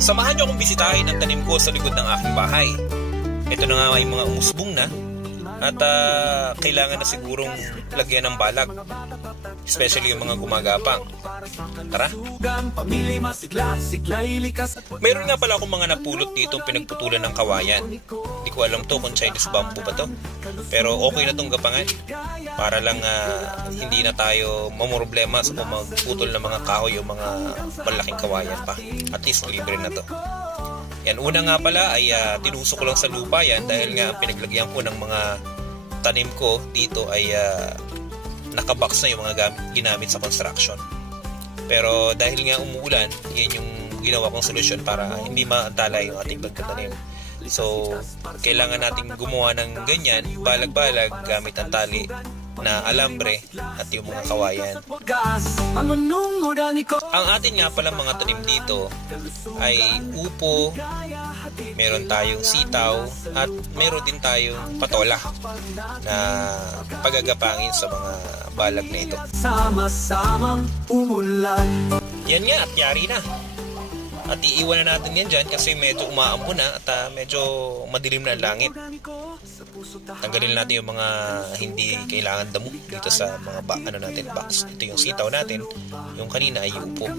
Samahan niyo akong bisitahin ang tanim ko sa likod ng aking bahay. Ito na nga may mga umusbong na at kailangan na sigurong lagyan ng balag, especially yung mga gumagapang. Tara! Mayroon nga pala akong mga napulot dito pinagputulan ng kawayan. Hindi ko alam to kung Chinese bamboo ba to, pero okay na tong gapangan para lang hindi na tayo mamroblema sa magputol ng mga kahoy o mga malaking kawayan pa. At least libre na to. Yan, una nga pala ay tinusok ko lang sa lupa yan dahil nga pinaglagyan ko ng mga tanim ko dito ay nakabox na yung mga ginamit sa construction. Pero dahil nga umuulan, yan yung ginawa kong solusyon para hindi maantala yung ating pagtatanim. So, kailangan nating gumawa ng ganyan, balag-balag gamit ang tali na alambre at yung mga kawayan. Ang atin nga pala mga tanim dito ay upo, meron tayong sitaw, at meron din tayong patola na pagagapangin sa mga balag na ito. Yan nga at yari na. At iiwan na natin yan dyan kasi medyo umaambo na at medyo madilim na ang langit. Tanggalin natin yung mga hindi kailangan damo dito sa mga box. Ito yung sitaw natin, yung kanina ay upo.